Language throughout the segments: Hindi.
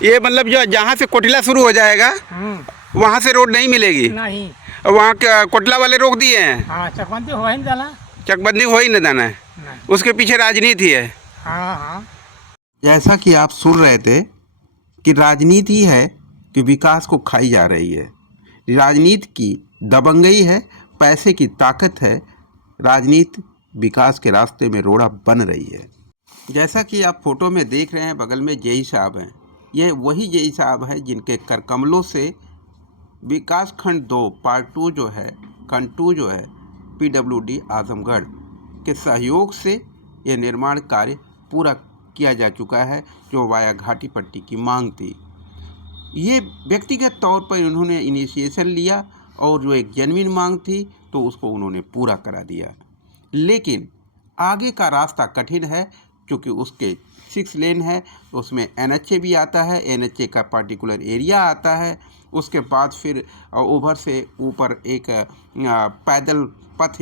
ये मतलब जो जहाँ से कोटिला शुरू हो जाएगा वहाँ से रोड नहीं मिलेगी? नहीं। वहाँ कोटला वाले रोक दिए हैं? हाँ, चकबंदी हो ही नहीं जाना। चकबंदी हो ही न जाना है, नहीं। उसके पीछे राजनीति है। हाँ हाँ। जैसा कि आप सुन रहे थे कि राजनीति है कि विकास को खाई जा रही है, राजनीति की दबंगई है, पैसे की ताकत है, राजनीति विकास के रास्ते में रोड़ा बन रही है। जैसा कि आप फोटो में देख रहे हैं, बगल में जेई साहब हैं। ये वही जेई साहब हैं जिनके कर कमलों से विकास खंड 2 पार्ट 2 जो है, खंड 2 जो है PWD आजमगढ़ के सहयोग से ये निर्माण कार्य पूरा किया जा चुका है, जो वाया घाटी पट्टी की मांग थी। ये व्यक्तिगत तौर पर उन्होंने इनिशिएशन लिया और जो एक जेन्युइन मांग थी तो उसको उन्होंने पूरा करा दिया। लेकिन आगे का रास्ता कठिन है, क्योंकि उसके 6 लेन है, उसमें NHA भी आता है, NHA का पार्टिकुलर एरिया आता है। उसके बाद फिर ओवर से ऊपर एक पैदल पथ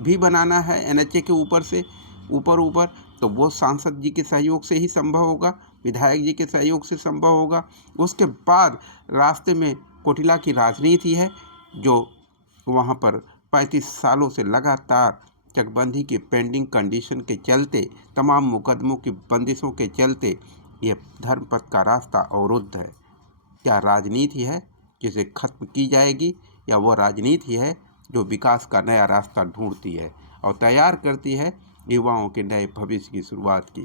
भी बनाना है NHA के ऊपर से ऊपर, तो वो सांसद जी के सहयोग से ही संभव होगा, विधायक जी के सहयोग से संभव होगा। उसके बाद रास्ते में कोटिला की राजनीति है, जो वहाँ पर 35 सालों से लगातार चकबंदी की पेंडिंग कंडीशन के चलते, तमाम मुकदमों की बंदिशों के चलते ये धर्मपथ का रास्ता अवरुद्ध है। क्या राजनीति है जिसे खत्म की जाएगी, या वो राजनीति है जो विकास का नया रास्ता ढूंढती है और तैयार करती है युवाओं के नए भविष्य की शुरुआत की?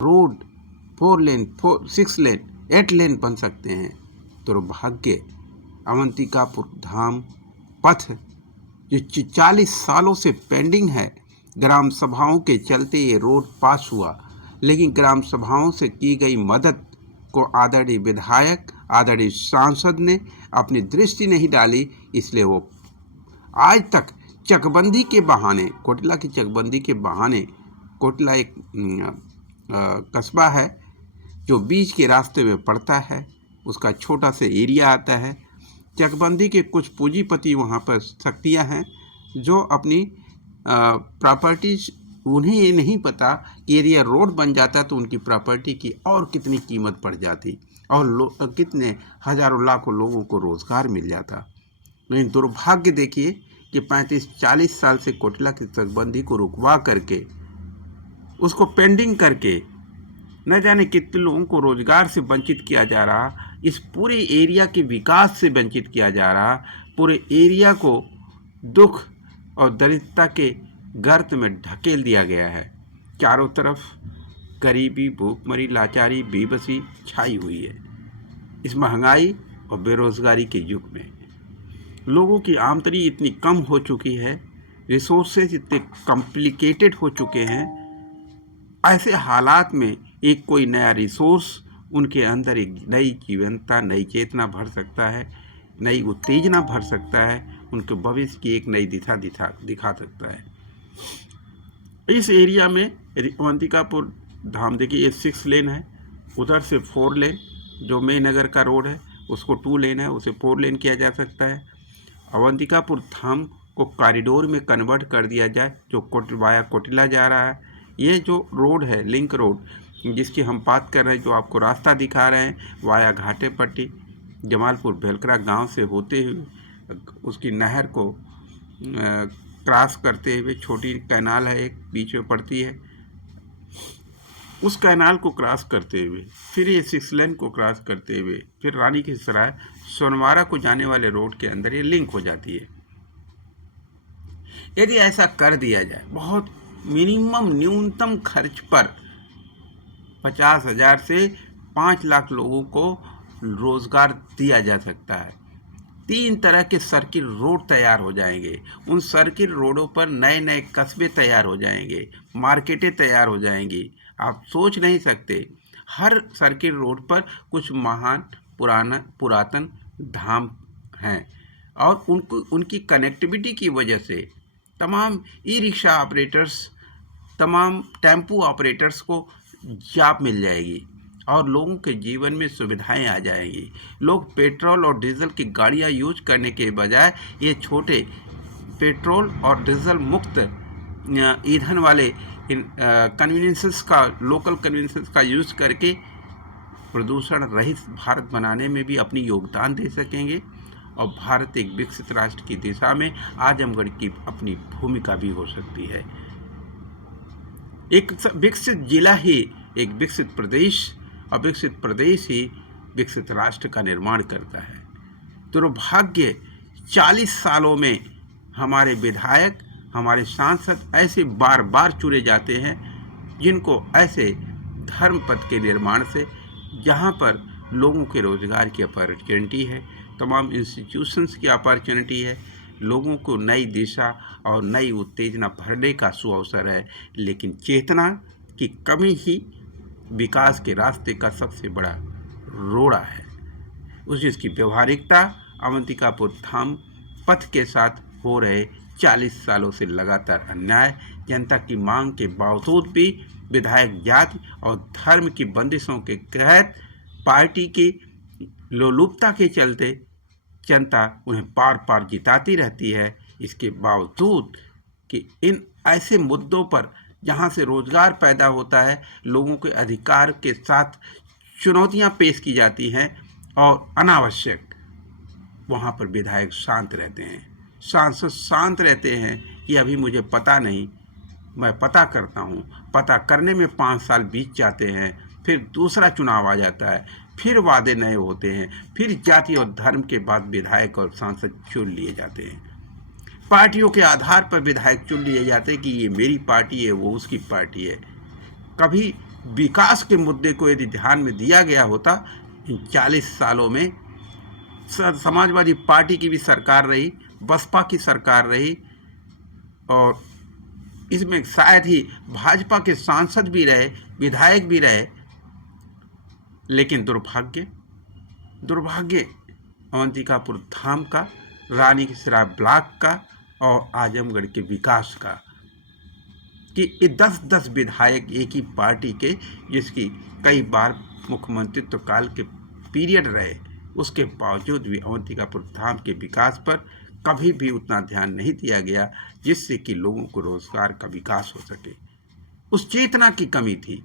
रोड 4 लेन, 6 लेन, 8 लेन बन सकते हैं। दुर्भाग्य अवंतिकापुर धाम पथ जो 40 सालों से पेंडिंग है, ग्राम सभाओं के चलते ये रोड पास हुआ, लेकिन ग्राम सभाओं से की गई मदद को आदरणीय विधायक, आदरणीय सांसद ने अपनी दृष्टि नहीं डाली, इसलिए वो आज तक चकबंदी के बहाने, कोटिला की चकबंदी के बहाने, कोटिला एक कस्बा है जो बीच के रास्ते में पड़ता है, उसका छोटा सा एरिया आता है। चकबंदी के कुछ पूंजीपति वहाँ पर शक्तियाँ हैं जो अपनी प्रॉपर्टीज, उन्हें ये नहीं पता कि एरिया रोड बन जाता तो उनकी प्रॉपर्टी की और कितनी कीमत बढ़ जाती और कितने हजारों लाखों लोगों को रोज़गार मिल जाता। लेकिन दुर्भाग्य देखिए कि 35-40 साल से कोटिला की चकबंदी को रुकवा करके, उसको पेंडिंग करके, न जाने कितने लोगों को रोजगार से वंचित किया जा रहा, इस पूरे एरिया के विकास से वंचित किया जा रहा, पूरे एरिया को दुख और दरिद्रता के गर्त में ढकेल दिया गया है। चारों तरफ गरीबी, भूखमरी, लाचारी, बेबसी छाई हुई है। इस महंगाई और बेरोजगारी के युग में लोगों की आमदनी इतनी कम हो चुकी है, रिसोर्सेज इतने कॉम्प्लिकेटेड हो चुके हैं, ऐसे हालात में एक कोई नया रिसोर्स उनके अंदर एक नई जीवंतता, नई चेतना भर सकता है, नई उत्तेजना भर सकता है, उनके भविष्य की एक नई दिखा सकता है। इस एरिया में अवंतिकापुर धाम देखिए, ये 6 लेन है, उधर से 4 लेन, जो मेनगर का रोड है उसको 2 लेन है, उसे 4 लेन किया जा सकता है। अवंतिकापुर धाम को कॉरिडोर में कन्वर्ट कर दिया जाए, जो वाया कोटिला जा रहा है। ये जो रोड है, लिंक रोड जिसकी हम बात कर रहे हैं, जो आपको रास्ता दिखा रहे हैं, वाया घाटे पट्टी जमालपुर भेलकरा गांव से होते हुए उसकी नहर को क्रॉस करते हुए, छोटी कैनाल है एक बीच में पड़ती है, उस कैनाल को क्रॉस करते हुए फिर ये 6 लेन को क्रॉस करते हुए फिर रानी की सराय सोनवारा को जाने वाले रोड के अंदर ये लिंक हो जाती है। यदि ऐसा कर दिया जाए, बहुत मिनिमम न्यूनतम खर्च पर 50,000 से 5 लाख लोगों को रोजगार दिया जा सकता है। 3 तरह के सर्किल रोड तैयार हो जाएंगे, उन सर्किल रोडों पर नए नए कस्बे तैयार हो जाएंगे, मार्केटें तैयार हो जाएंगी। आप सोच नहीं सकते, हर सर्किल रोड पर कुछ महान पुरातन धाम हैं, और उनकी कनेक्टिविटी की वजह से तमाम ई-रिक्शा ऑपरेटर्स, तमाम टेम्पू ऑपरेटर्स को जॉब मिल जाएगी और लोगों के जीवन में सुविधाएं आ जाएंगी। लोग पेट्रोल और डीजल की गाड़ियां यूज करने के बजाय ये छोटे पेट्रोल और डीजल मुक्त ईंधन वाले कन्वीनियंसेस का, लोकल कन्वीनियंसेस का यूज़ करके प्रदूषण रहित भारत बनाने में भी अपनी योगदान दे सकेंगे और भारत एक विकसित राष्ट्र की दिशा में आजमगढ़ की अपनी भूमिका भी हो सकती है। एक विकसित जिला ही एक विकसित प्रदेश और विकसित प्रदेश ही विकसित राष्ट्र का निर्माण करता है। दुर्भाग्य 40 सालों में हमारे विधायक, हमारे सांसद ऐसे बार बार चुने जाते हैं जिनको ऐसे धर्म पद के निर्माण से, जहां पर लोगों के रोजगार की अपॉर्चुनिटी है, तमाम इंस्टीट्यूशंस की अपॉर्चुनिटी है, लोगों को नई दिशा और नई उत्तेजना भरने का सुअवसर है, लेकिन चेतना की कमी ही विकास के रास्ते का सबसे बड़ा रोड़ा है। उस जिसकी व्यवहारिकता अवंतिकापुर धाम पथ के साथ हो रहे 40 सालों से लगातार अन्याय, जनता की मांग के बावजूद भी विधायक जाति और धर्म की बंदिशों के तहत पार्टी की लोलुपता के चलते जनता उन्हें बार बार जिताती रहती है। इसके बावजूद कि इन ऐसे मुद्दों पर जहां से रोजगार पैदा होता है, लोगों के अधिकार के साथ चुनौतियां पेश की जाती हैं और अनावश्यक वहां पर विधायक शांत रहते हैं, सांसद शांत रहते हैं कि अभी मुझे पता नहीं, मैं पता करता हूं। पता करने में 5 साल बीत जाते हैं, फिर दूसरा चुनाव आ जाता है, फिर वादे नए होते हैं, फिर जाति और धर्म के बाद विधायक और सांसद चुन लिए जाते हैं। पार्टियों के आधार पर विधायक चुन लिए जाते हैं कि ये मेरी पार्टी है, वो उसकी पार्टी है। कभी विकास के मुद्दे को यदि ध्यान में दिया गया होता, इन 40 सालों में समाजवादी पार्टी की भी सरकार रही, बसपा की सरकार रही और इसमें शायद ही भाजपा के सांसद भी रहे, विधायक भी रहे, लेकिन दुर्भाग्य अवंतिकापुर धाम का, रानी की सिरा ब्लॉक का और आजमगढ़ के विकास का कि ये 10-10 विधायक एक ही पार्टी के, जिसकी कई बार मुख्यमंत्रित्व काल के पीरियड रहे, उसके बावजूद भी अवंतिकापुर धाम के विकास पर कभी भी उतना ध्यान नहीं दिया गया जिससे कि लोगों को रोजगार का विकास हो सके। उस चेतना की कमी थी।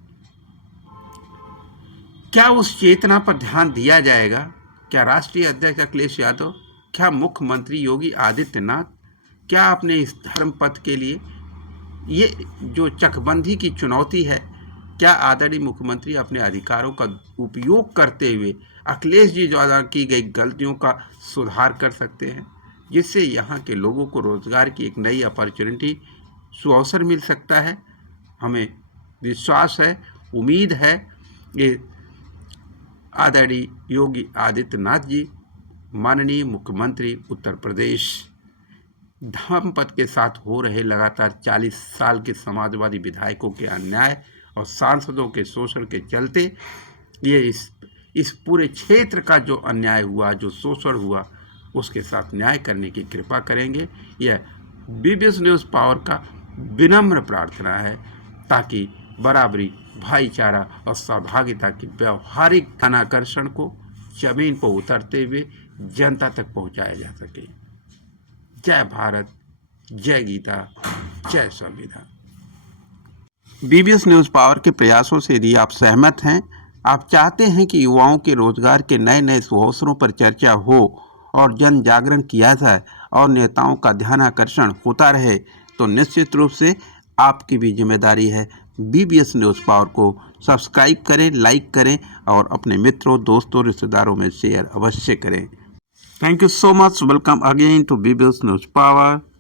क्या उस चेतना पर ध्यान दिया जाएगा? क्या राष्ट्रीय अध्यक्ष अखिलेश यादव, क्या मुख्यमंत्री योगी आदित्यनाथ, क्या अपने इस धर्म पथ के लिए ये जो चकबंदी की चुनौती है, क्या आदरणीय मुख्यमंत्री अपने अधिकारों का उपयोग करते हुए अखिलेश जी द्वारा की गई गलतियों का सुधार कर सकते हैं, जिससे यहाँ के लोगों को रोजगार की एक नई अपॉर्चुनिटी, सुअवसर मिल सकता है? हमें विश्वास है, उम्मीद है ये आदरणीय योगी आदित्यनाथ जी, माननीय मुख्यमंत्री उत्तर प्रदेश, धर्म पथ के साथ हो रहे लगातार 40 साल के समाजवादी विधायकों के अन्याय और सांसदों के शोषण के चलते ये इस पूरे क्षेत्र का जो अन्याय हुआ, जो शोषण हुआ, उसके साथ न्याय करने की कृपा करेंगे। यह बीबीएस न्यूज़ पावर का विनम्र प्रार्थना है, ताकि बराबरी, भाईचारा और सहभागिता की व्यवहारिक अनाकर्षण को जमीन पर उतरते हुए जनता तक पहुंचाया जा सके। जय भारत, जय गीता, जय संविधान। बीबीएस न्यूज़ पावर के प्रयासों से यदि आप सहमत हैं, आप चाहते हैं कि युवाओं के रोजगार के नए नए अवसरों पर चर्चा हो और जन जागरण किया जाए और नेताओं का ध्यान आकर्षण होता रहे, तो निश्चित रूप से आपकी भी जिम्मेदारी है। बीबीएस न्यूज़ पावर को सब्सक्राइब करें, लाइक करें और अपने मित्रों, दोस्तों, रिश्तेदारों में शेयर अवश्य करें। Thank you so much. Welcome again to BBS news power.